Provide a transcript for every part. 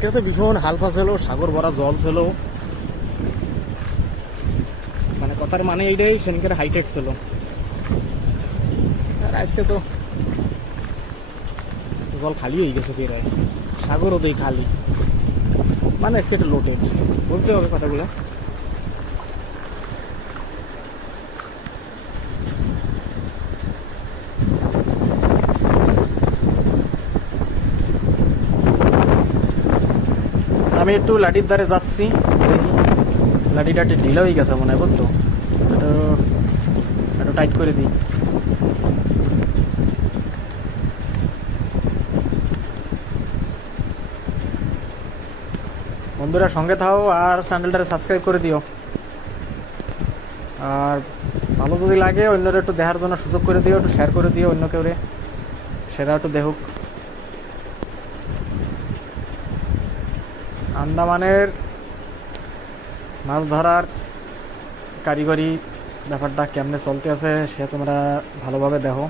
সেদিনকে তো ভীষণ হালফা ছিল, সাগর ভরা জল ছিল, মানে কথার মানে এইটাই সেদিনকে হাইটেক ছিল। আর আজকে তো জল খালি হয়ে গেছে, প্রায় সাগর ওদের খালি, মানে আজকে একটু লোটেড, বুঝতে হবে কথাগুলো। আমি একটু লাঠির ধারে যাচ্ছি, দেখি লাঠিটা একটু ঢিলা হয়ে গেছে মনে হয়, বুঝছো, একটু টাইট করে দিই। বন্ধুরা সঙ্গে থাও আর চ্যানেলটারে সাবস্ক্রাইব করে দিও, আর ভালো যদি লাগে অন্যরা একটু দেখার জন্য সুযোগ করে দিও, একটু শেয়ার করে দিও অন্য কেউ, সেটা একটু দেখুক। আন্দামানের মাছ ধরার কারিগরি ব্যাপারটা কেমনে চলতে আছে সে তোমরা ভালোভাবে দেখো।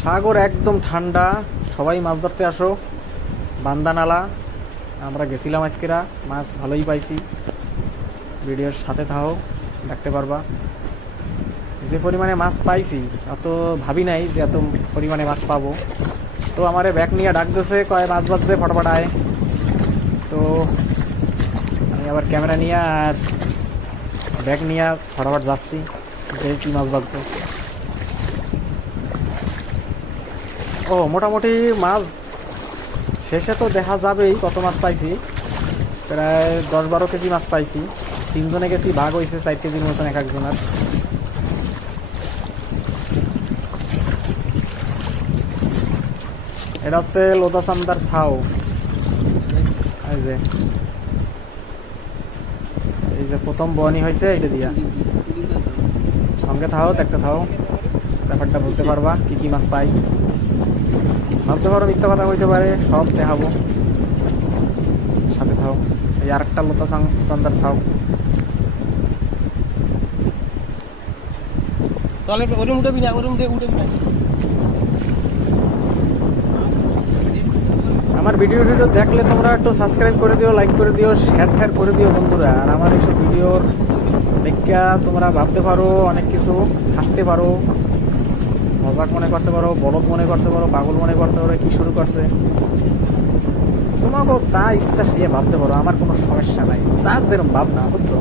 সাগর একদম ঠান্ডা, সবাই মাছ ধরতে আসো। বান্দা নালা আমরা গেছিলাম আজকেরা, মাছ ভালোই পাইছি, ভিডিওর সাথে থাকো দেখতে পারবা। যে পরিমাণে মাছ পাইছি এত ভাবি নাই যে এত পরিমাণে মাছ পাবো। তো আমারে ব্যাগ নিয়ে ডাক দিয়েছে, কয় মাছ বাজছে ফটাফট আয়। তো আমি আবার ক্যামেরা নিয়ে আর ব্যাগ নিয়ে ফটাফট যাচ্ছি, দেখি কী মাছ বাজছে। ও মোটামুটি মাছ শেষে তো দেখা যাবেই কত মাছ পাইছি, প্রায় 10-12 কেজি মাছ পাইছি। 3 জনে গেছি, ভাগ হয়েছে 4 কেজির মতন এক একজনের। এটা হচ্ছে লোদা চান্দার ছাও, এই যে প্রথম বনি হয়েছে এটা দিয়া। সঙ্গে থাও দেখতে থাও, ব্যাপারটা বলতে পারবা কি কি মাছ পাই। ভাবতে পারো মিথ্যা কথা হইতে পারে, সব দেখাবো, সাথে থাও। এই আর একটা লোদা চান্দার ছাও। আমার ভিডিও দেখলে তোমরা একটু সাবস্ক্রাইব করে দিও, লাইক করে দিও, শেয়ার করে দিও বন্ধুরা। আর আমার এইসব ভিডিওর দেখা তোমরা ভাবতে পারো অনেক কিছু, হাসতে পারো, মজাক মনে করতে পারো, বলদ মনে করতে পারো, পাগল মনে করতে পারো, কি শুরু করছে। তোমাকেও যা ইচ্ছা সেটা ভাবতে পারো, আমার কোনো সমস্যা নাই, যার যেরকম ভাবনা, বুঝছো।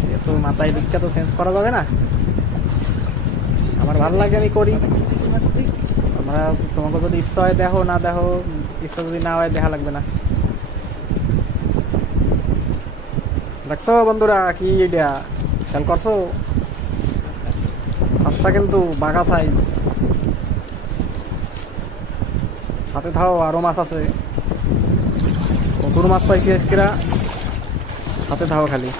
যেহেতু মাথায় দিকটা তো চেঞ্জ করা যাবে না, আমার ভালো লাগে আমি করি। তোমরা তোমাকে যদি ইচ্ছা হয় দেখো, না দেখো, ইচ্ছা যদি না হয় দেখা লাগবে না। দেখছো বন্ধুরা কি এটা খেয়াল করছো, হাঁসটা কিন্তু বাঘা সাইজ। হাতে থাও, আরো মাছ আছে, প্রচুর মাছ পাইছি আজকেরা, হাতে থাও খালি।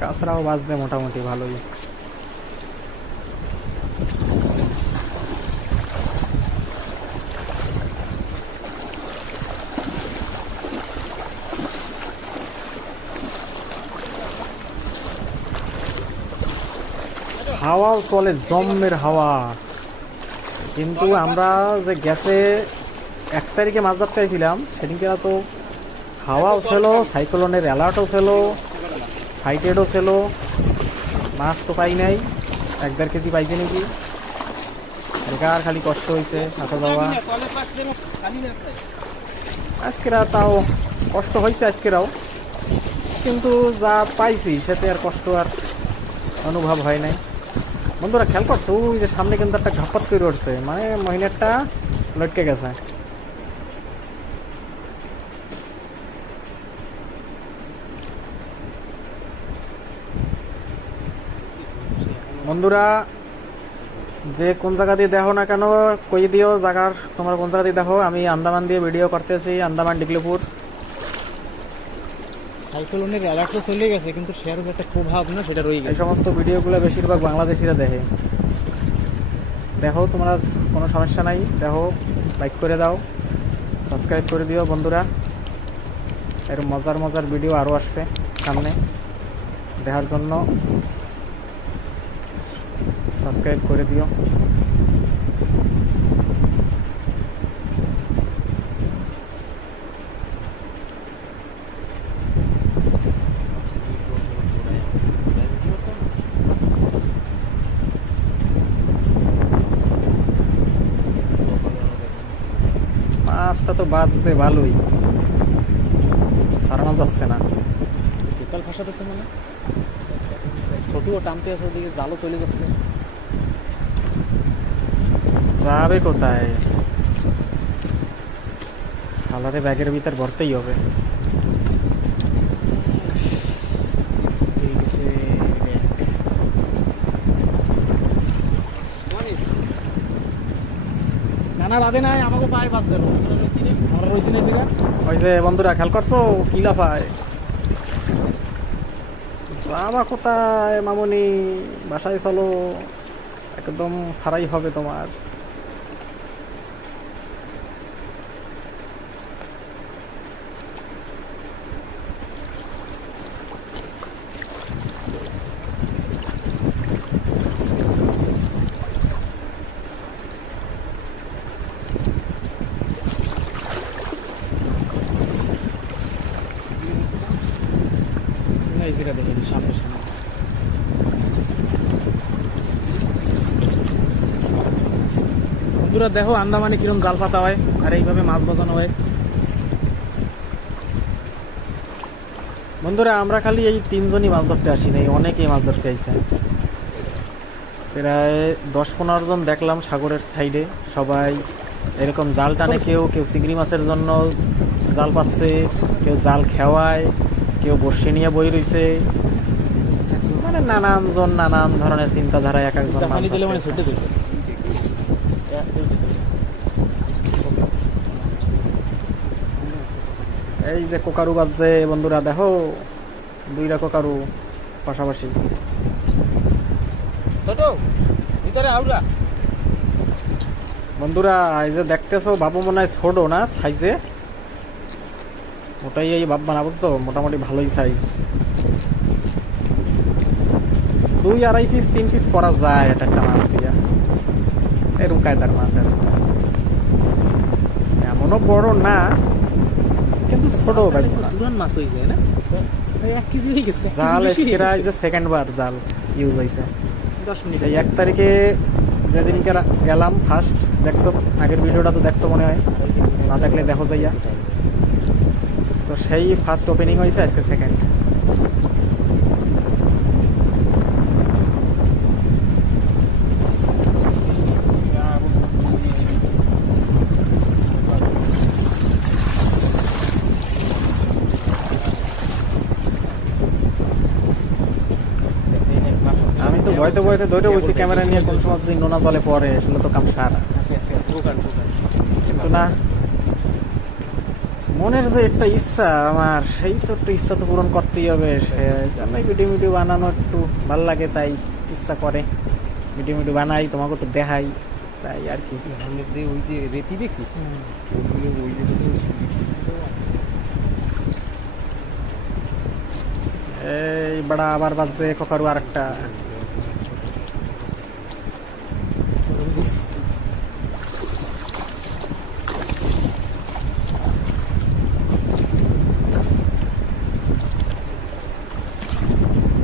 কাঁচরাও বাজছে মোটামুটি ভালোই। হাওয়াও চলে, জম্মের হাওয়া। কিন্তু আমরা যে গ্যাসে 1 তারিখে মাছ ধরতে চাইছিলাম, সেদিনকে তো হাওয়াও ছিল, সাইক্লোনের অ্যালার্টও ছিল, ফাইটেডও ছিল, মাছ তো পাই নাই। 1-1.5 কেজি পাইছি নাকি, বেকার খালি কষ্ট হয়েছে আসা যাওয়া। আজকেরা তাও কষ্ট হয়েছে আজকেরাও, কিন্তু যা পাইছি সেতে আর কষ্ট আর অনুভব হয় নাই। বন্ধুরা খেয়াল করছো, ওই যে সামনে কিন্তু একটা ঘাপাত তৈরি উঠছে, মানে মহিলাটা লটকে গেছে। বন্ধুরা যে কোন জায়গা দিয়ে দেখো না কেন কই দিও জায়গার, তোমরা কোন জায়গা দিয়ে দেখো। আমি আন্দামান দিয়ে ভিডিও করতেছি, আন্দামান ডিগলিপুর। সাইক্লোনের অ্যালার্ট চলে গেছে, কিন্তু শেয়ার যে একটা প্রভাব না সেটা রয়ে এই গেছে। সমস্ত ভিডিওগুলো বেশিরভাগ বাংলাদেশিরা দেখে। দেখো, তোমরা কোনো সমস্যা নাই, দেখো, লাইক করে দাও, সাবস্ক্রাইব করে দিও বন্ধুরা। এর মজার মজার ভিডিও আরও আসবে সামনে, দেখার জন্য সাবস্ক্রাইব করে দিও। মাছটা তো বাঁধতে ভালোই, সারানো যাচ্ছে না। বিকাল ফাঁসাতেছে মানে ছোটও টানতে আছে, ওদিকে জালও চলে যাচ্ছে। যাবে কোথায়? হালারে ব্যাগের ভিতর ভরতেই হবে। ঠিক আছে, নানা বাদে নাই, আমাকে পায়ে বাদ দেবো আমরা রয়েছি না জায়গা। ওই যে বন্ধুরা, খেয়াল করছো কি লাফায়? যাবা কোথায় মামনি? বাসায় চলো, একদম ফারাই হবে তোমার। না, এই জায়গা দেখেনি, সামনে সামনে। বন্ধুরা দেখো আন্দামানে কিরম জাল পাতা হয় আর এইভাবে মাছ বাজানো হয়। বন্ধুরা, আমরা খালি এই তিনজনই মাছ ধরতে আসি নাই, অনেকেই মাছ ধরতে আইছে। প্রায় 10-15 জন দেখলাম সাগরের সাইডে, সবাই এরকম জাল টানে। কেউ কেউ চিংড়ি মাছের জন্য জাল পাচ্ছে, কেউ জাল খেওয়ায়, কেউ বর্ষি নিয়ে বই রইছে। মানে নানান জন নানান ধরনের চিন্তাধারায় এক একজন মাছ পানি দিলে মানে ধরতেছে। ছুটে দেবে। এই যে কোকারু বাজছে বন্ধুরা, দেখো, দুইটা কোকারু পাশাপাশি। বন্ধুরা, এই যে দেখতেছো, বাবু মনে হয় ছোট না সাইজে, ওটাই এই বাপ বানাবো তো, মোটামুটি ভালোই সাইজ। 2-2.5 পিস 3 পিস করা যায় এটা একটা মাছ দিয়া। এরকম কায়দার মাছ, এমনও বড় না, কিন্তু ছোট ভাই। দুরান মাছ হয়ে যায় না, 1 কেজি হয়ে গেছে। জাল এসকেরা এই যে সেকেন্ড বার জাল ইউজ হয়েছে। 10 মিনিট এই 1 তারিখে যেদিনকে গেলাম ফার্স্ট, দেখছো আগের ভিডিওটা তো দেখছো মনে হয়, না দেখলে দেখো যাইয়া। তো সেই ফার্স্ট ওপেনিং হয়েছে, আজকে সেকেন্ড। আমি তো ভয়তে ভয়তে ধরে বসছি ক্যামেরা নিয়ে, কোন সময় যদি নোনা জলে পড়ে আসলে তো কাম সারা। কিন্তু না, মনের যে একটা ইচ্ছা আমার, সেই তো একটা ইচ্ছা তো পূরণ করতেই হবে। ভিডিও ভিডিও বানানো একটু ভালো লাগে, তাই ইচ্ছা করে ভিডিও ভিডিও বানাই, তোমাকে একটু দেখাই, তাই আর কি। ওই যে রেতি দেখছিস, ওই যে এই বড়া আবার বাজছে কোকারু আর একটা।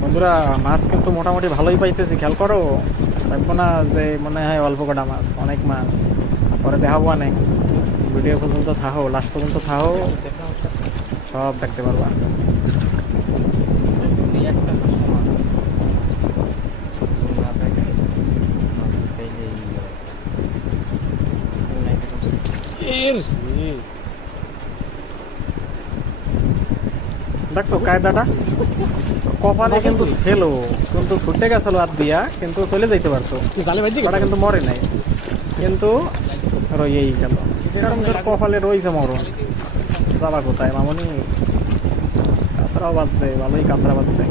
বন্ধুরা, মাছ কিন্তু মোটামুটি ভালোই পাইতেছি, খেয়াল করো। দেখবো না যে মনে হয় অল্প কটা মাছ, অনেক মাছ। পরে দেখাবো অনেক, ভিডিও পর্যন্ত থাকো, লাস্ট পর্যন্ত থাকো, সব দেখতে পারবা। দেখছো কায়দাটা, কপালে কিন্তু ফেলো, কিন্তু ছুটে গেছিল হাত দিয়া, কিন্তু চলে যাইতে পারতো, ওটা কিন্তু মরে নাই, কিন্তু রয়েই গেল। কপালে রয়েছে মরণ। যাবা কোথায় মামনি? কাঁচরাও বাজছে, ভালোই কাঁচরা বাজছে।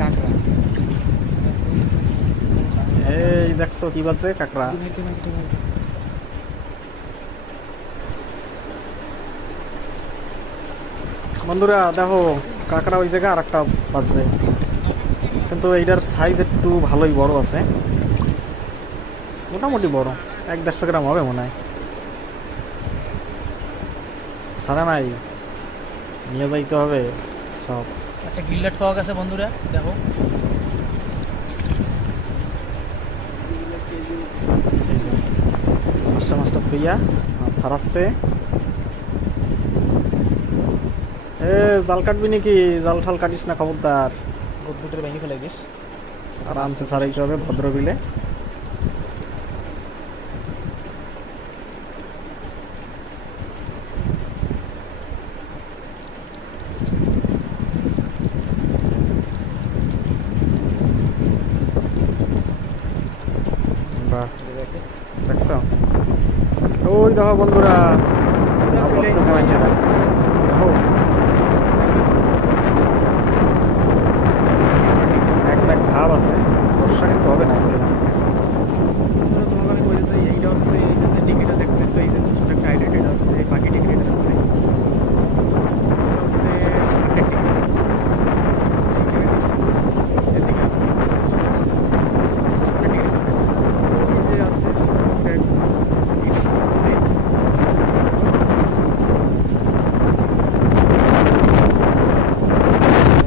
কাঁকড়া এই দেখছো কি বাজছে, কাঁকড়া। বন্ধুরা দেখো, কাঁকড়া ওই জায়গায় আর একটা বাজছে, কিন্তু এইটার সাইজ একটু ভালোই বড় আছে, মোটামুটি বড়, 1-150 গ্রাম হবে মনে হয়। সারা নাই, নিয়ে যাইতে হবে সব। একটা গিল্লাট পাওয়া গেছে বন্ধুরা, দেখো মাছটা থইয়া মাছ ছাড়াচ্ছে। এ জাল কাটবি নাকি? জাল ঠাল কাটিস না, খবরদার। গুটগুটের ভেঙে ফেলে দিস। আরামসে ছাড়াইতে হবে ভদ্র বিলে। বাহ, দেখছো? ওই দেখো বন্ধুরা, মাছ ধরতেছে মানুষেরা। দেখো এক ভাব আছে, বর্ষা কিন্তু হবে না আজকে। তোমাকে আমি বলে দিই, এইটা হচ্ছে এই যে টিকিটটা দেখতেছো, এই যে ছোট একটা আইডেন্টি আছে বাকি টিকিট হচ্ছে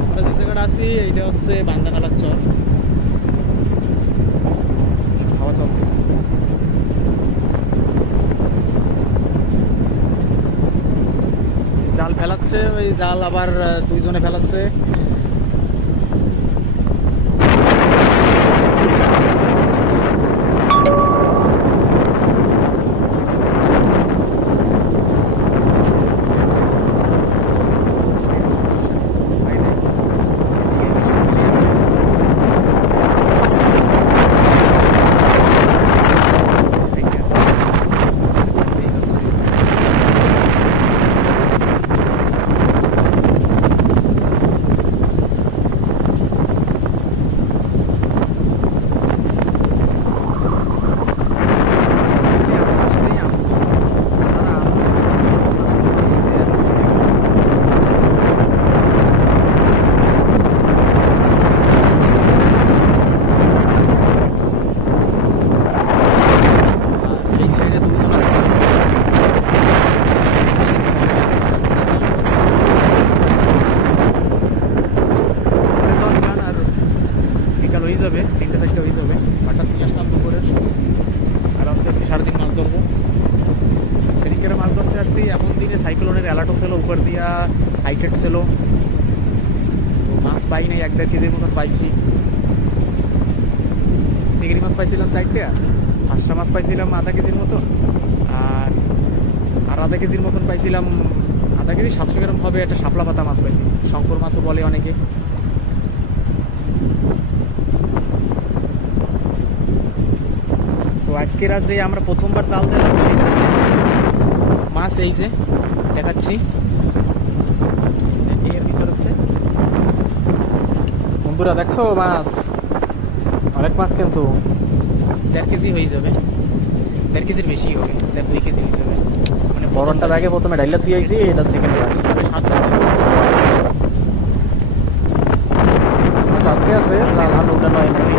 আমরা যে জায়গাটা আছি এইটা হচ্ছে বান্দানালার চর। হাওয়া চলতেছে। জাল ফেলাচ্ছে, ওই জাল আবার দুইজনে ফেলাচ্ছে। এই সাইডে দুজন আছে। আর বিকাল হয়ে যাবে, 3-4 হয়ে যাবে। হঠাৎ নিয়ে আসলাম দুপুরে, আরামসে আজকে সারাদিন মাছ ধরবো। সেদিকে মাছ ধরতে আসছি, এমন দিনে সাইক্লোনের অ্যালার্টও ছিল, উপর দিয়া হাইটেড ছিল, তো মাছ পাই নাই। 1-1.5 কেজির মতন পাইছি। চিংড়ি মাছ পাইছিলাম 4টা, পাঁচটা মাছ পাইছিলাম আধা কেজির মতন, আর আধা কেজির মতন পাইছিলাম, আধা কেজি 700 গ্রাম হবে একটা শাপলা পাতা মাছ পাইছি, শঙ্কর মাছও বলে অনেকে। তো আজকের আজ যে আমরা প্রথমবার জাল দিলাম, সেই জালে মাছ এই যে দেখাচ্ছি, এই যে এর ভিতর আছে। বন্ধুরা দেখছো মাছ, অনেক মাছ কিন্তু। 1.5 কেজি হয়ে যাবে, 1.5 কেজির বেশি হবে, 1.5-2 কেজি হয়ে যাবে। মানে বড়টা ব্যাগে প্রথমে ডাইলা থুই আইছি, এটা সেকেন্ড বার। আস্তে আছে জাল হান উঠানো হয় নাই।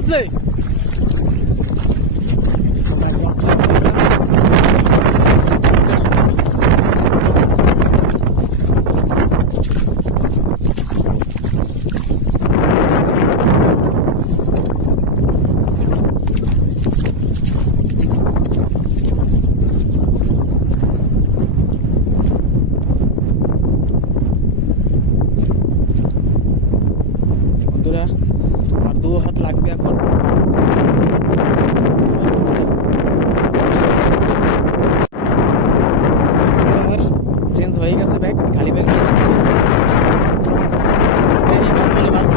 বাজছে বন্ধুরা আর 2 হাত লাগবে এখন চেঞ্জ হয়ে গেছে ব্যাগ খালি ব্যাগ নিয়ে যাচ্ছি এই ব্যাগ বলে বাস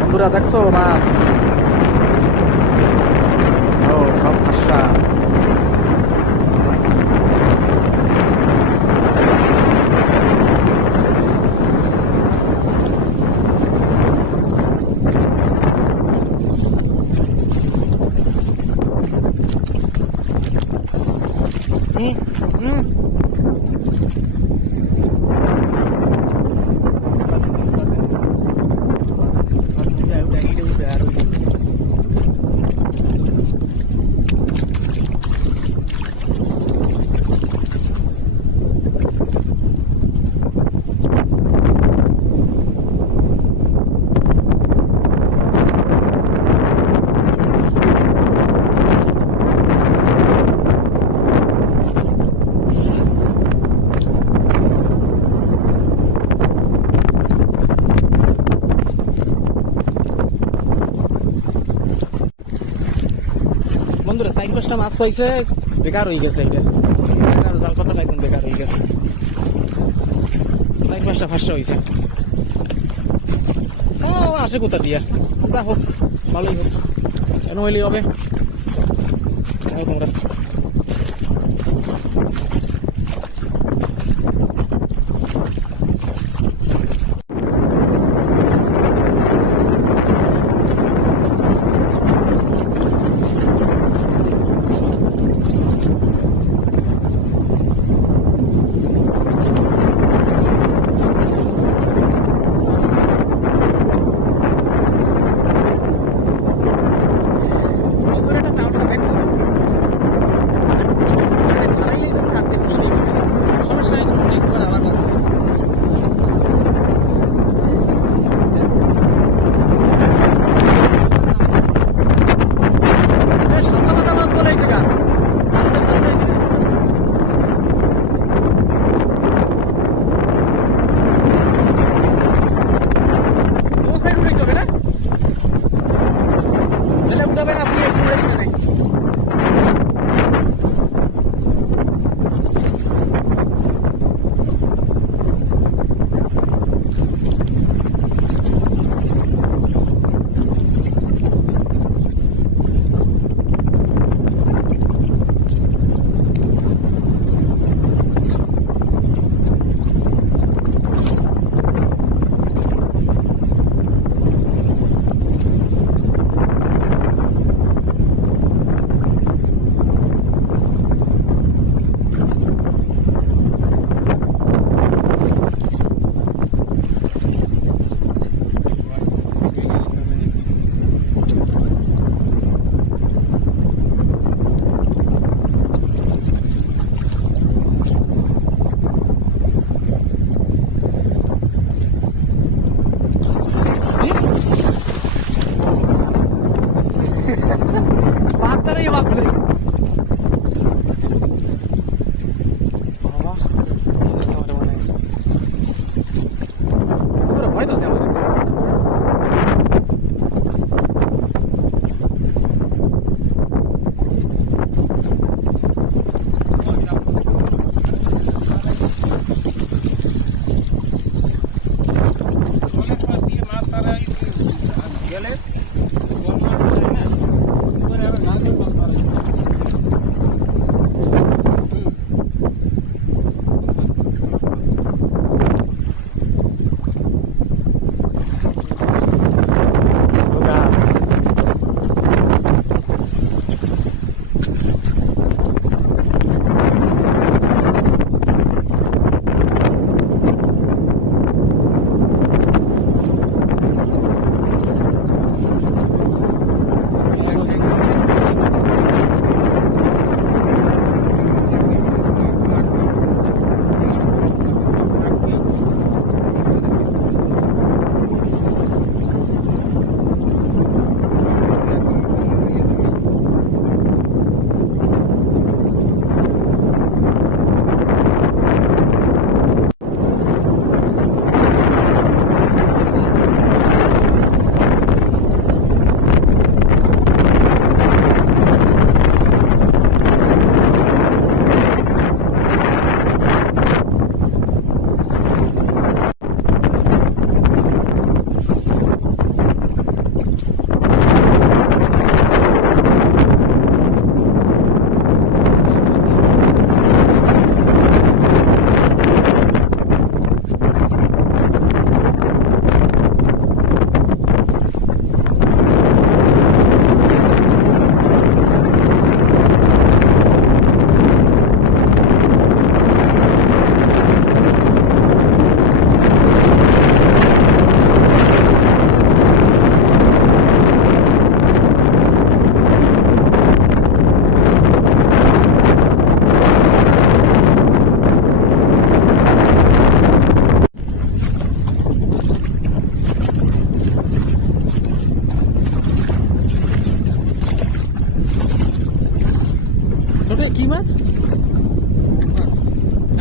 বন্ধুরা দেখছো মাছ ও সব ভাষা বন্ধুরা 4-5টা মাছ পাইছে বেকার হয়ে গেছে এটা আর জাল পাতা একদম বেকার হয়ে গেছে 4-5টা ফাঁসটা হয়েছে ও আসে কোথা দিয়া যা হোক ভালোই হোক কেন হইলেই হবে তোমরা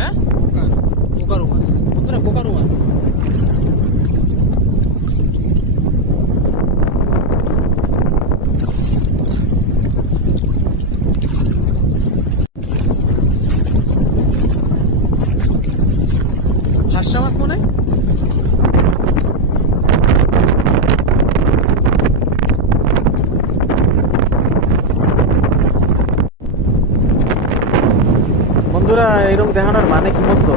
হ্যাঁ কোকারু মাছ বন্ধুরা, কোকারু মাছ। হাঁসা মাছ মনে হয়। বন্ধুরা এরকম দেখানোর মানে কি বলতো,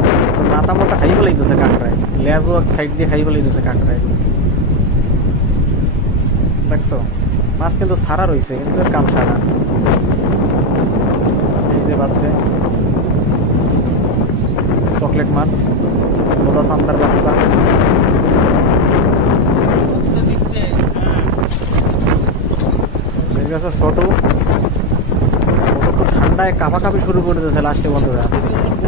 মাথা মাথা খাই বলে দিতেছে কাঁকড়ায়, লেজও এক সাইড দিয়ে খাই বলে দিতেছে কাঁকড়ায়। দেখছো মাছ কিন্তু সারা রয়েছে, কিন্তু এর কাম সারা। এই যে বাচ্চা চকলেট মাছ, বোদা সান্তার বাচ্চা। ঠিক আছে, ছোট ছোট তো ঠান্ডায় কাঁপাকাঁপি শুরু করে দিয়েছে লাস্টে বন্ধুরা।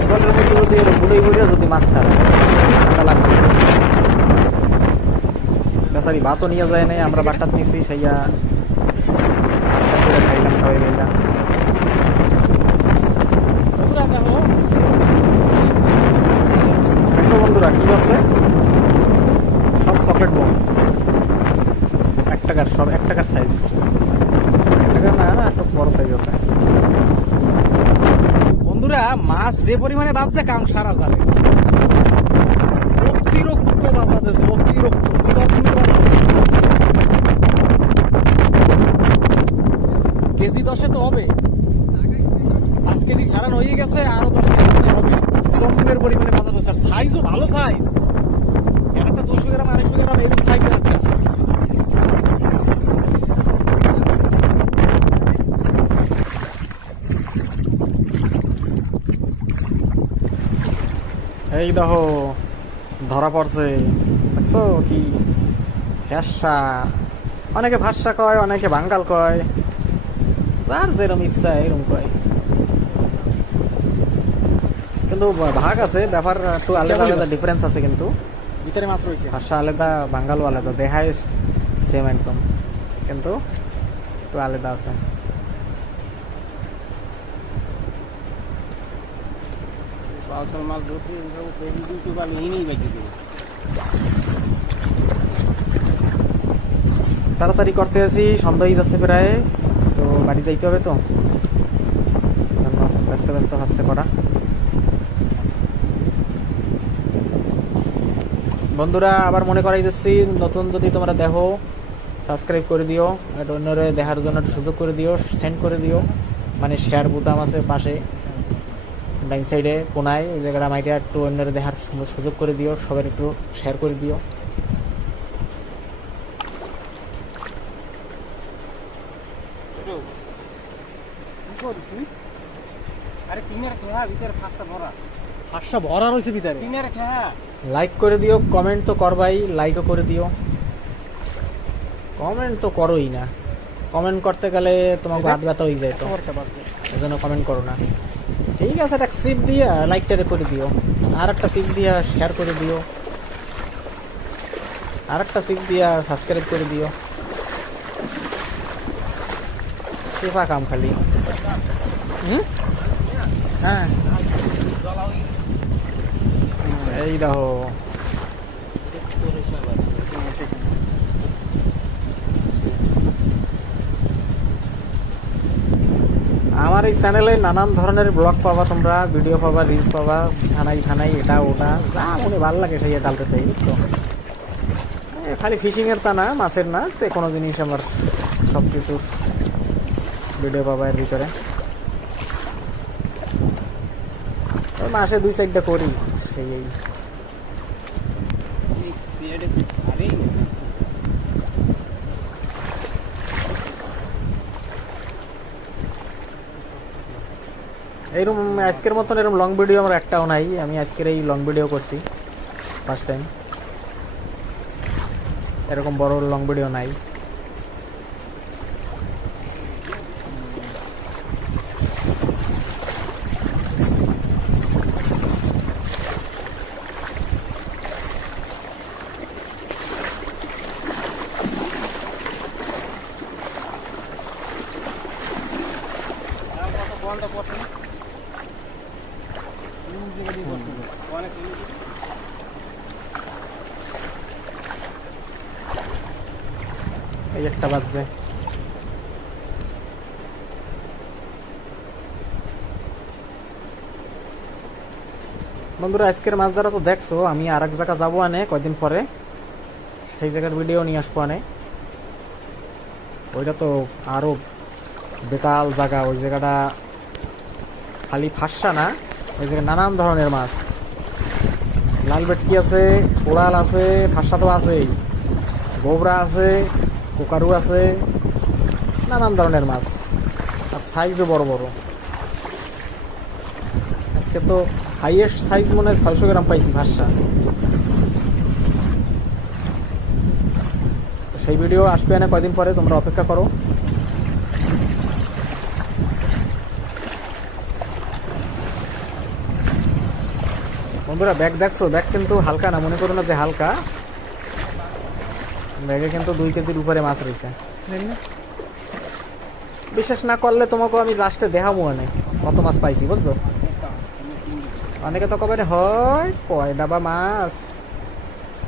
জলের মধ্যে যদি বুড়ে বুড়ে যদি মাছ ছাড়ে ঠান্ডা লাগবে। বেচারি ভাতও নিয়ে যায় নাই, আমরা বাটাত নিছি, সেইয়া করে খাইলাম সবাই মিলে। দেখছো বন্ধুরা কি করছে, সব চকলেট বোম, 1 টাকার, সব 1 টাকার সাইজ। 1 টাকার না, একটু বড় সাইজ আছে। বন্ধুরা মাছ যে পরিমাণে বাঁচছে কাম সারা যাবে, অতিরিক্ত বাঁচাতেছে, অতিরিক্ত কেজি 10 তো হবে, 5 কেজি ছাড়ানো হয়ে গেছে, আরো 10 কেজি মনে হবে। জম্মের পরিমাণে বাঁচাতেছে, আর সাইজও ভালো সাইজ, একটা 200 গ্রাম 250 গ্রাম এরকম সাইজের একটা। এই দেখো ধরা পড়ছে, দেখছো কি ফ্যাসা। অনেকে ভাষা কয়, অনেকে বাঙ্গাল কয়, যার যেরকম ইচ্ছা এরকম কয়, কিন্তু ভাগ আছে, ব্যাপার একটু আলাদা আলাদা ডিফারেন্স আছে। কিন্তু ভিতরে মাছ রয়েছে, ভাষা আলাদা, বাঙ্গালও আলাদা, দেখায় সেম একদম, কিন্তু একটু আলাদা আছে। মাছ ধরতে নিয়ে বাইতেছে। তাড়াতাড়ি করতে আছি, সন্ধ্যা হয়ে যাচ্ছে প্রায়, তো বাড়ি যাইতে হবে, তো জন্য ব্যস্ত ব্যস্ত হচ্ছে করা। বন্ধুরা আবার মনে করাই দিচ্ছি, নতুন যদি তোমরা দেখো সাবস্ক্রাইব করে দিও, একটু অন্যরা দেখার জন্য একটু সুযোগ করে দিও, সেন্ড করে দিও, মানে শেয়ার বোতাম আছে পাশে ডাইন সাইডে কোনায়, ওই জায়গাটা মাইটা একটু অন্যরা দেখার সুযোগ করে দিও, সবার একটু শেয়ার করে দিও। আরে তিনের খেয়া ভিতরে ফাঁসটা ভরা, ফাঁসটা ভরা রয়েছে ভিতরে, তিনের খেয়া। লাইক করে দিও, কমেন্ট তো করবাই, লাইকও করে দিও। কমেন্ট তো করোই না, কমেন্ট করতে গেলে তোমাকে হাত ব্যথা হয়ে যায়, তো এই জন্য কমেন্ট করো না। ঠিক আছে, একটা সিপ দিয়া লাইকটা করে দিও, আর একটা সিপ দিয়া শেয়ার করে দিও, আর একটা সিপ দিয়া সাবস্ক্রাইব করে দিও। সেফা কাম খালি। হ্যাঁ এই দেখো আমার এই চ্যানেলে নানান ধরনের ব্লগ পাবা, তোমরা ভিডিও পাবা, রিলস পাবা, থানাই থানাই এটা ওটা যা মনে ভালো লাগে সেই ডালতে চাই, বুঝছো। খালি ফিশিং এর তা না, মাছের না, যে কোনো জিনিস আমার সব কিছু ভিডিও পাবা এর ভিতরে। মাসে 2-4টা করি, সেই এইরকম আজকের মতন এরকম লং ভিডিও আমার একটাও নাই। আমি আজকের এই লং ভিডিও করছি ফার্স্ট টাইম, এরকম বড় লং ভিডিও নাই। এই একটা বাজছে। বন্ধুরা আজকের মাছ ধরা তো দেখছো, আমি আর এক জায়গা যাবো আনে কয়দিন পরে, সেই জায়গার ভিডিও নিয়ে আসবো আনে। ওইটা তো আরো বেতাল জায়গা, ওই জায়গাটা খালি ফাঁসা না, ওই জায়গায় নানান ধরনের মাছ, লাল ভেটকি আছে, কোরাল আছে, ফাঁসা তো আছেই, গোবরা আছে, কোকারু আছে, নানান ধরনের মাছ, আর সাইজও বড় বড়। আজকে তো হাইয়েস্ট সাইজ মনে হয় 600 গ্রাম পাইছি ভাষা। সেই ভিডিও আসবে না কয়দিন পরে, তোমরা অপেক্ষা করো। বন্ধুরা ব্যাগ দেখছো, ব্যাগ কিন্তু হালকা না, মনে করো না যে হালকা, ব্যাগে কিন্তু 2 কেজির উপরে মাছ রয়েছে। বিশ্বাস না করলে তোমাকে আমি লাস্টে দেখাবো না কত মাছ পাইছি, বুঝছো? অনেকে তো কবে হয় কয় ডাবা মাছ,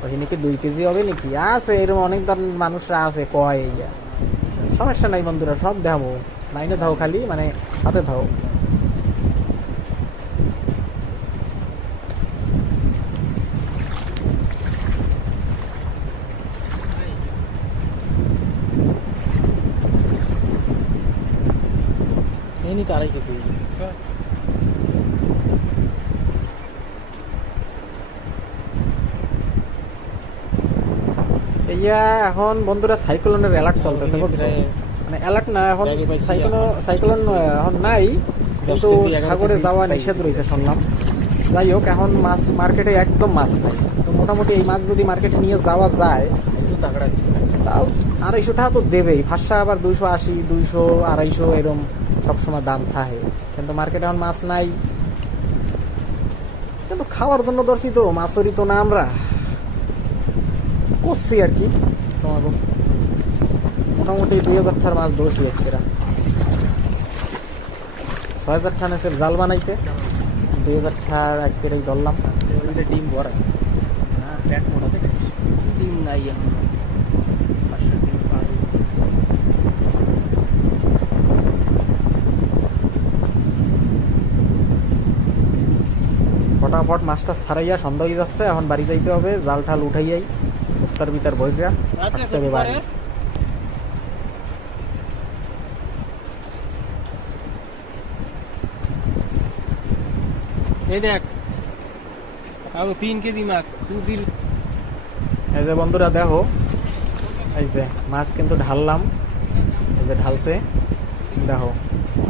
ওই নাকি 2 কেজি হবে নাকি, আছে এরকম অনেক ধরনের মানুষরা আছে কয়। সমস্যা নাই বন্ধুরা, সব দেখাবো, লাইনে ধাও, খালি মানে সাথে ধাও। এই নি তো 2.5 কেজি। ইয়া এখন বন্ধুরা সাইক্লোনের অ্যালার্ট চলতেছে, বুঝছো? মানে অ্যালার্ট না এখন, সাইক্লোন এখন নাই, কিন্তু সাগরে যাওয়া নিষেধ রয়েছে শুনলাম। যাই হোক, এখন মাছ মার্কেটে একদম মাছ নাই, তো মোটামুটি এই মাছ যদি মার্কেটে নিয়ে যাওয়া যায় তাও 250 টাকা তো দেবেই। ফাঁসা আবার 280, 200, 250 এরকম সবসময় দাম থাকে, কিন্তু মার্কেটে এখন মাছ নাই। কিন্তু খাওয়ার জন্য ধরছি তো, মাছেরই তো না আমরা করছি আর কি। তোমার মোটামুটি 2000 টার মাছ ধরছি আজকেরা, 6000 টানের জাল বানাইতে 2000 টার আজকের এই ধরলাম। ডিম ভরা না, প্যাট মোটা দেখছিস, ডিম নাই এখন। ফটাফট মাছটা ছাড়াইয়া সন্ধ্যা হয়ে যাচ্ছে, এখন বাড়ি যাইতে হবে, জাল ঠাল উঠাইয়াই বস্তার ভিতর বইরা আসতে হবে বাড়ি। এই দেখ আরো 3 কেজি মাছ সুদিন। এই যে বন্ধুরা দেখো, এই যে মাছ কিন্তু ঢাললাম, এই যে ঢালছে, দেখো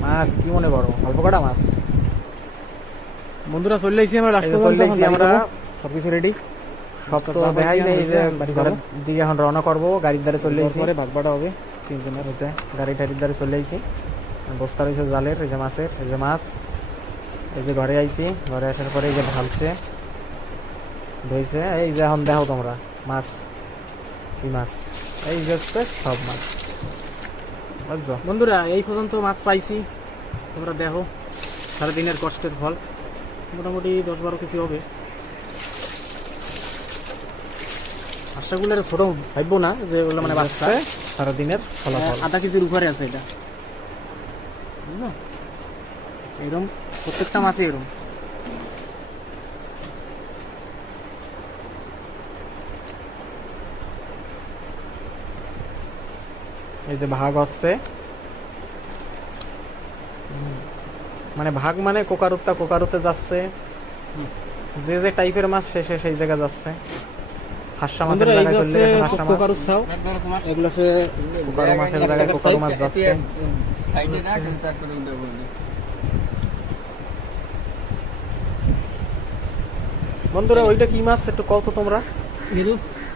মাছ কি মনে করো, অল্প কটা মাছ। বন্ধুরা চলে আইছি আমরা, এই যে চলে আইছি আমরা, সবকিছু রেডি, সব তো দেখাই নেই। এই যে ঘরের দিকে এখন রওনা করবো, গাড়ির দ্বারে চলে আইছি, পরে ভাগবাটা হবে 3 জনের। এই যে গাড়ি টাড়ির দ্বারে চলে আইছি, বস্তা রয়েছে জালের, এই যে মাছের, এই যে মাছ, এই যে ঘরে আইছি, ঘরে আসার পরে এই যে ঢালছে, ধুইছে। এই যে এখন দেখো তোমরা মাছ, কি মাছ, এই যে হচ্ছে সব মাছ, বুঝছো? বন্ধুরা এই পর্যন্ত মাছ পাইছি, তোমরা দেখো সারাদিনের কষ্টের ফল। মোটামুটি 10-12 কেজি হবে। আশাগুলোর ছোট ভাববো না যে ওগুলো মানে বাচ্চা, সারাদিনের ফলাফল। 0.5 কেজির উপরে আছে এটা, বুঝছো? এরকম প্রত্যেকটা মাছে এরকম। এই যে ভাগ হচ্ছে, মানে ভাগ মানে কোকারুতে যাচ্ছে, যে যে টাইপের মাছ শেষে সেই জায়গা যাচ্ছে। হাঁসা মাছের জায়গায় চলে গেছে হাঁসা মাছ, কোকারু চাও, এগুলো আছে কোকারু মাছের জায়গায় কোকারু মাছ যাচ্ছে। বন্ধুরা ওইটা কি মাছ একটু কও তো তোমরা? নিরু